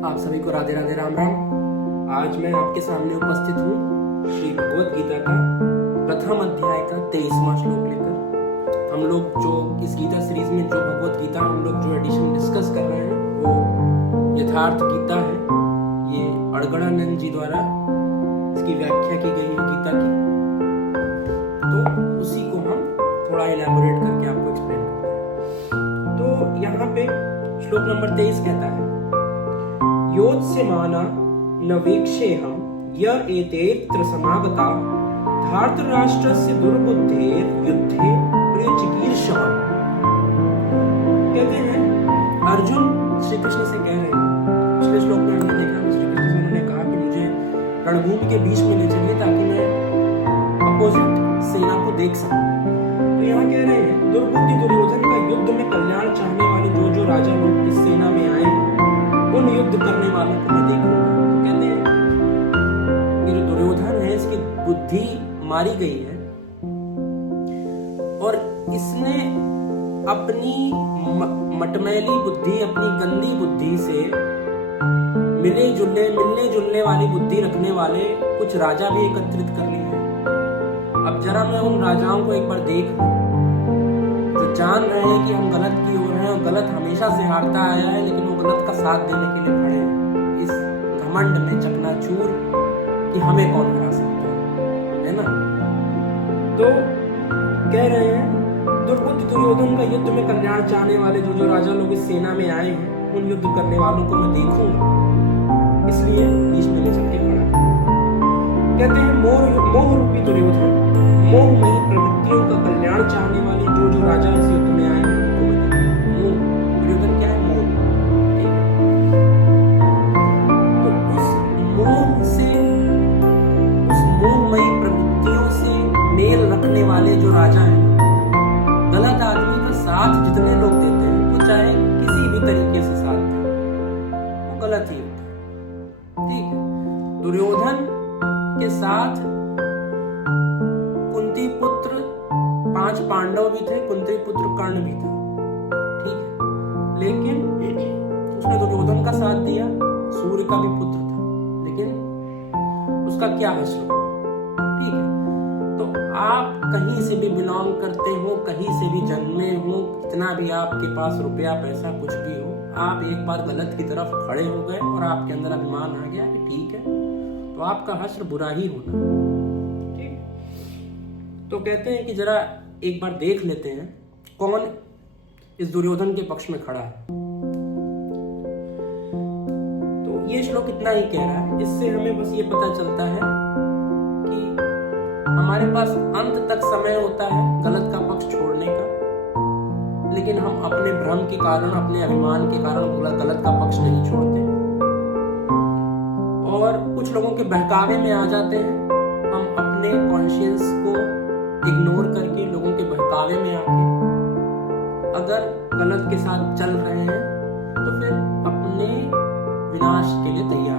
आप सभी को राधे राधे राम राम। आज मैं आपके सामने उपस्थित हूँ श्री भगवत गीता का प्रथम अध्याय का 23वां श्लोक लेकर। हम लोग जो इस गीता सीरीज में जो भगवत गीता हम लोग जो एडिशन डिस्कस कर रहे हैं वो यथार्थ गीता है। ये अड़गड़ानंद जी द्वारा इसकी व्याख्या की गई है गीता की, तो उसी को हम थोड़ा इलैबोरेट करके आपको एक्सप्लेन करते हैं। तो यहाँ पे श्लोक नंबर 23 कहता है, योत्स्यमाना न वीक्षेऽहं य एतेऽत्र समागता धार्तराष्ट्रस्य दुर्बुद्धेर् युद्धे प्रियचिकीर्षः। कहते हैं अर्जुन श्री कृष्ण से कह रहे हैं, पिछले श्लोक में हमने देखा श्री कृष्ण से उन्होंने कहा कि मुझे रणभूमि के बीच में ले चलिए ताकि मैं अपोजिट सेना को देख सकूं। तो यहाँ कह रहे हैं दुर्बुद्धि दुर्योधन का युद्ध में कल्याण चाहने वाले जो राजा लोग इस सेना में आए हैं उन युद्ध करने वालों को मैं देखूंगा। तो कहते हैं ये जो दुर्योधन है इसकी बुद्धि मारी गई है और इसने अपनी मटमैली बुद्धि, अपनी गंदी बुद्धि से मिलने जुलने वाली बुद्धि रखने वाले कुछ राजा भी एकत्रित कर लिए हैं। अब जरा मैं उन राजाओं को एक बार देख लूं जो जान रहे हैं कि हम गलत की ओर हैं और गलत हमेशा से हारता आया है, लेकिन वो गलत का साथ देने के लिए खड़े हैं इस घमंड में चकनाचूर कि हमें कौन हरा सकता है ना। तो कह रहे हैं दुर्बुद्धि दुर्योधन का युद्ध में कल्याण चाहने वाले जो राजा लोग इस सेना में आए हैं उन युद्ध करने वालों को मैं देखूंगा, इसलिए बीच में ले चल के खड़ा। कहते हैं मोह रूपी दुर्योधन, मोहमयी प्रवृत्तियों का कल्याण चाहने वाले जो राजा इस युद्ध में आए हैं उनको दुर्योधन क्या है? मोह। ठीक है, तो उस मोह से, उस मोहमयी प्रवृत्तियों से मेल रखने वाले जो राजा हैं, गलत आदमी का साथ जितने लोग देते हैं वो चाहे किसी भी तरीके से साथ दें वो गलत ही होता है। ठीक है, दुर्योधन के साथ कुंती पुत्र 5 पांडव भी थे, कुंती पुत्र कर्ण भी था। ठीक है, लेकिन उसने दुर्योधन का साथ दिया, सूर्य का भी पुत्र था, लेकिन उसका क्या हश्र हुआ। ठीक है, तो आप कहीं से भी बिलोंग करते हो, कहीं से भी जन्मे हो, कितना भी आपके पास रुपया पैसा कुछ भी हो, आप एक बार गलत की तरफ खड़े हो गए और आपके अंदर अभिमान आ गया कि ठीक है तो आपका हश्र बुरा ही होना। ठीक, तो कहते हैं कि जरा एक बार देख लेते हैं कौन इस दुर्योधन के पक्ष में खड़ा है। तो ये श्लोक इतना ही कह रहा है, इससे हमें बस ये पता चलता है कि हमारे पास अंत तक समय होता है गलत का पक्ष छोड़ने का, लेकिन हम अपने भ्रम के कारण, अपने अभिमान के कारण गलत का पक्ष नहीं छोड़ते और कुछ लोगों के बहकावे में आ जाते हैं। हम अपने कॉन्शियंस को इग्नोर करके लोगों के बहकावे में आके अगर गलत के साथ चल रहे हैं तो फिर अपने विनाश के लिए तैयार